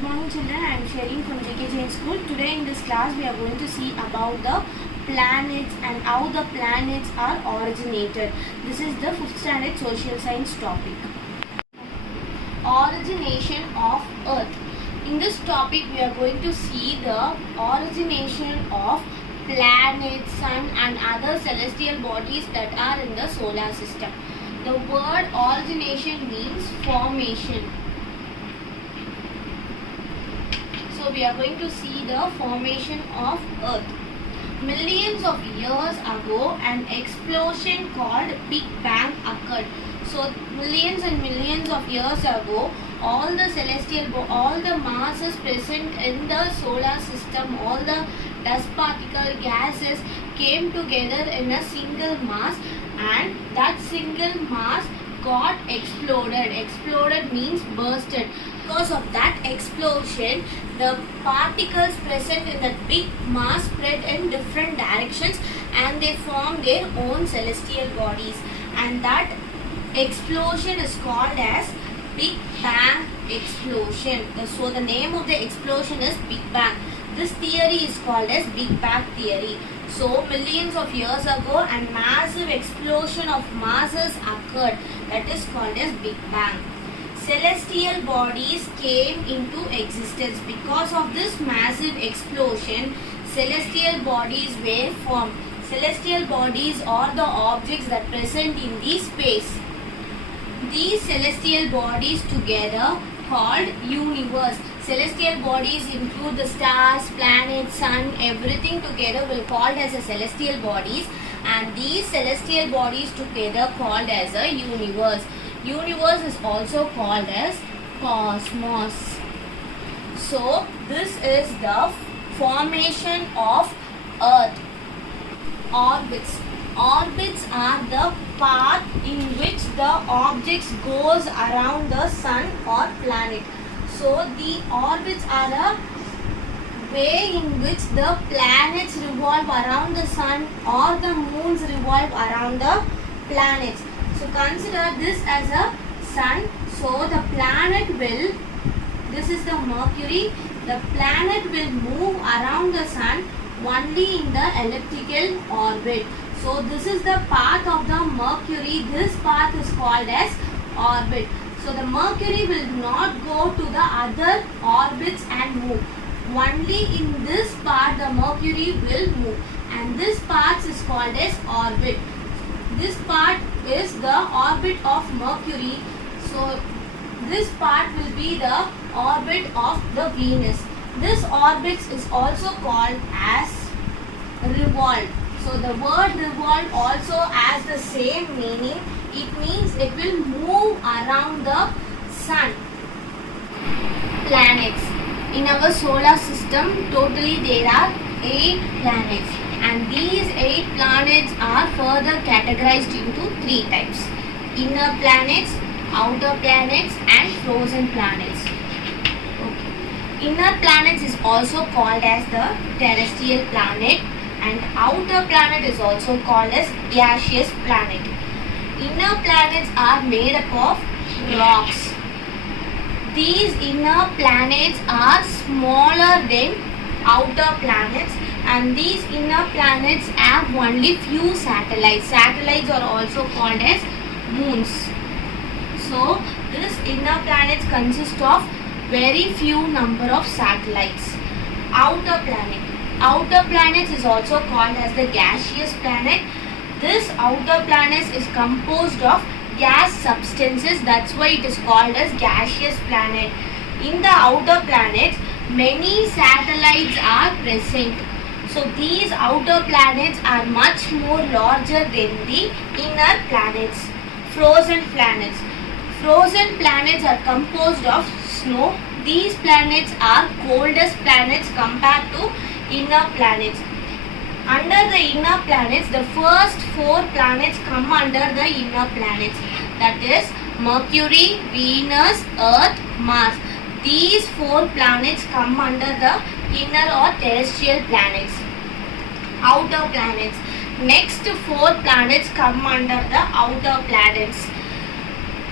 Good morning children, I am Shereen from JK Jain School. Today in this class we are going to see about the planets and how the planets are originated. This is the 5th standard social science topic. Origination of Earth. In this topic we are going to see the origination of planets, sun and other celestial bodies that are in the solar system. The word origination means formation. So we are going to see the formation of Earth. Millions of years ago, an explosion called Big Bang occurred. So millions and millions of years ago, all the masses present in the solar system, all the dust particle gases came together in a single mass, and that single mass got exploded. Exploded means bursted. Because of that explosion, the particles present in that big mass spread in different directions and they formed their own celestial bodies, and that explosion is called as Big Bang explosion. So the name of the explosion is Big Bang. This theory is called as Big Bang theory. So millions of years ago, a massive explosion of masses occurred, that is called as Big Bang. Celestial bodies came into existence. Because of this massive explosion, celestial bodies were formed. Celestial bodies are the objects that present in the space. These celestial bodies together called universe. Celestial bodies include the stars, planets, sun, everything together will called as a celestial bodies, and these celestial bodies together called as a universe. Universe is also called as cosmos. So this is the formation of Earth. Orbits. Orbits are the path in which the objects goes around the sun or planet. So the orbits are a way in which the planets revolve around the sun or the moons revolve around the planets. So consider this as a sun. So the planet will, this is the Mercury, the planet will move around the sun only in the elliptical orbit. So this is the path of the Mercury. This path is called as orbit. So the Mercury will not go to the other orbits and move. Only in this part the Mercury will move, and this path is called as orbit. This part is the orbit of Mercury. So this part will be the orbit of the Venus. This orbit is also called as revolve. So the word revolve also has the same meaning. It means it will move around the sun. Planets. In our solar system, totally there are 8 planets. And these 8 planets are further categorized into 3 types: inner planets, outer planets and frozen planets. Okay. Inner planets is also called as the terrestrial planet, and outer planet is also called as gaseous planet. Inner planets are made up of rocks. These inner planets are smaller than outer planets, and these inner planets have only few satellites. Satellites are also called as moons. So this inner planets consist of very few number of satellites. Outer planet. Outer planets is also called as the gaseous planet. This outer planet is composed of gas substances, that's why it is called as gaseous planet. In the outer planets, many satellites are present. So these outer planets are much more larger than the inner planets. Frozen planets. Frozen planets are composed of snow. These planets are coldest planets compared to inner planets. Under the inner planets, the first 4 planets come under the inner planets. That is Mercury, Venus, Earth, Mars. These 4 planets come under the inner or terrestrial planets. Outer planets. Next 4 planets come under the outer planets.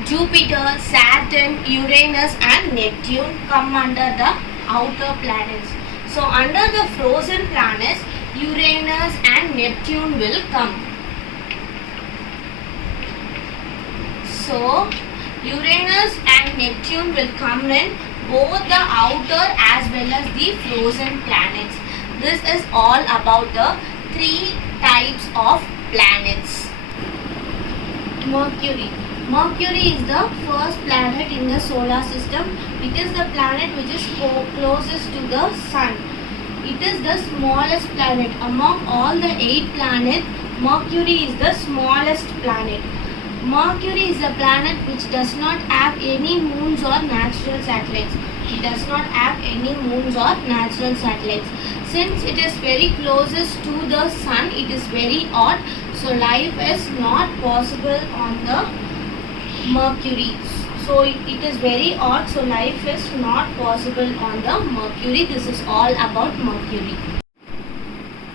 Jupiter, Saturn, Uranus and Neptune come under the outer planets. So under the frozen planets, Uranus and Neptune will come. So Uranus and Neptune will come in both the outer as well as the frozen planets. This is all about the three types of planets. Mercury. Mercury is the first planet in the solar system. It is the planet which is closest to the sun. It is the smallest planet. Among all the 8 planets, Mercury is the smallest planet. Mercury is a planet which does not have any moons or natural satellites. It does not have any moons or natural satellites. Since it is very closest to the sun, it is very hot. So life is not possible on the Mercury. So it is very hot. So life is not possible on the Mercury. This is all about Mercury.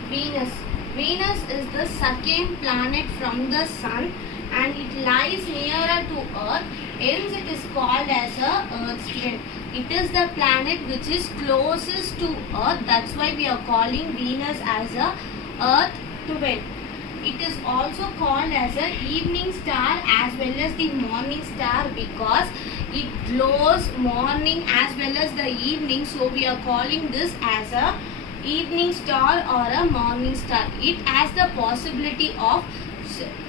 Venus. Venus is the second planet from the sun and it lies nearer to Earth. Hence it is called as a Earth's twin. It is the planet which is closest to Earth. That's why we are calling Venus as a Earth twin. It is also called as a evening star as well as the morning star because it glows morning as well as the evening. So we are calling this as a evening star or a morning star. It has the possibility of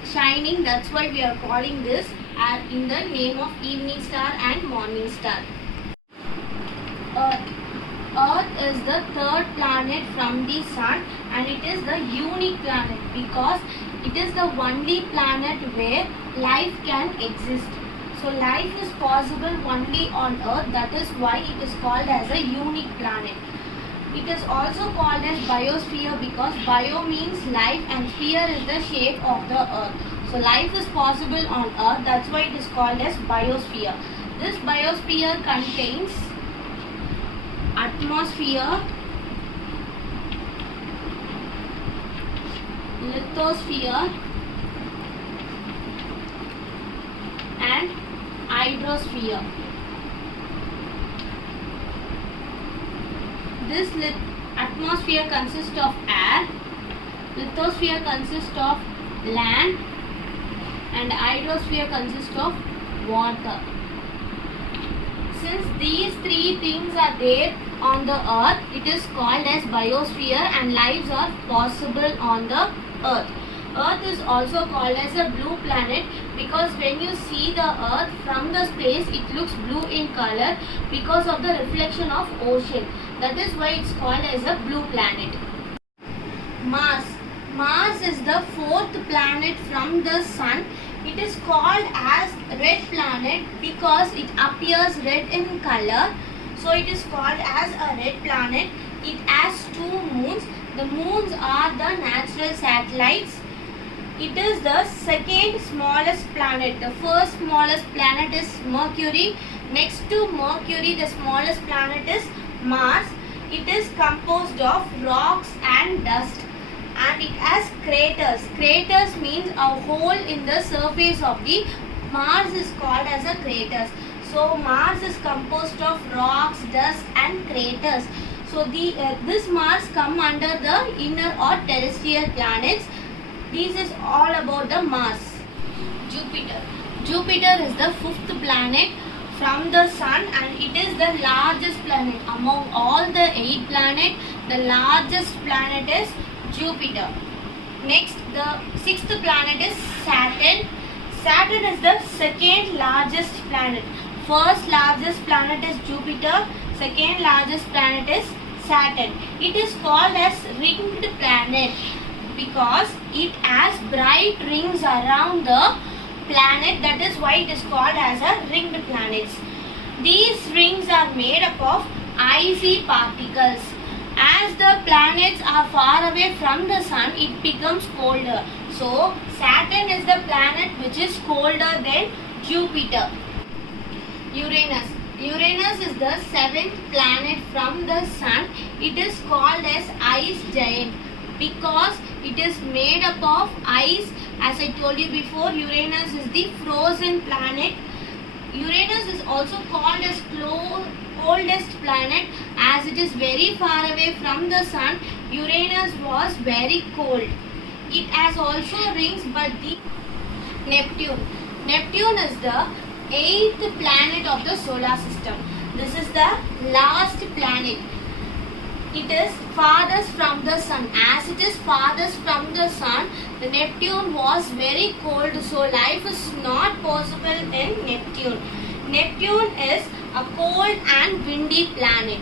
shining. That's why we are calling this in the name of evening star and morning star. Earth. Earth is the third planet from the sun and it is the unique planet because it is the only planet where life can exist. So life is possible only on Earth. That is why it is called as a unique planet. It is also called as biosphere because bio means life and sphere is the shape of the Earth. So life is possible on Earth. That's why it is called as biosphere. This biosphere contains atmosphere, lithosphere and hydrosphere. This atmosphere consists of air, lithosphere consists of land and hydrosphere consists of water. Since these three things are there on the Earth, it is called as biosphere and lives are possible on the Earth. Earth is also called as a blue planet because when you see the Earth from the space, it looks blue in color because of the reflection of ocean. That is why it's called as a blue planet. Mars. Mars is the fourth planet from the sun. It is called as red planet because it appears red in color. So it is called as a red planet. It has 2 moons. The moons are the natural satellites. It is the second smallest planet. The first smallest planet is Mercury. Next to Mercury, the smallest planet is Mars. It is composed of rocks and dust. And it has craters. Craters means a hole in the surface of the Mars is called as a craters. So Mars is composed of rocks, dust and craters. So this Mars come under the inner or terrestrial planets. This is all about the Mars. Jupiter. Jupiter is the 5th planet from the sun and it is the largest planet. Among all the 8 planets, the largest planet is Jupiter. Next, the 6th planet is Saturn. Saturn is the second largest planet. First largest planet is Jupiter. Second largest planet is Saturn. It is called as ringed planet because it has bright rings around the planet. That is why it is called as a ringed planet. These rings are made up of icy particles. As the planets are far away from the sun, it becomes colder. So, Saturn is the planet which is colder than Jupiter. Uranus. Uranus is the 7th planet from the sun. It is called as ice giant because it is made up of ice. As I told you before, Uranus is the frozen planet. is also called as coldest planet as it is very far away from the sun. Uranus was very cold. It has also rings, but the Neptune. Neptune is the 8th planet of the solar system. This is the last planet. It is farthest from the sun. As it is farthest from the sun, the Neptune was very cold, so life is not possible in Neptune. Neptune is a cold and windy planet.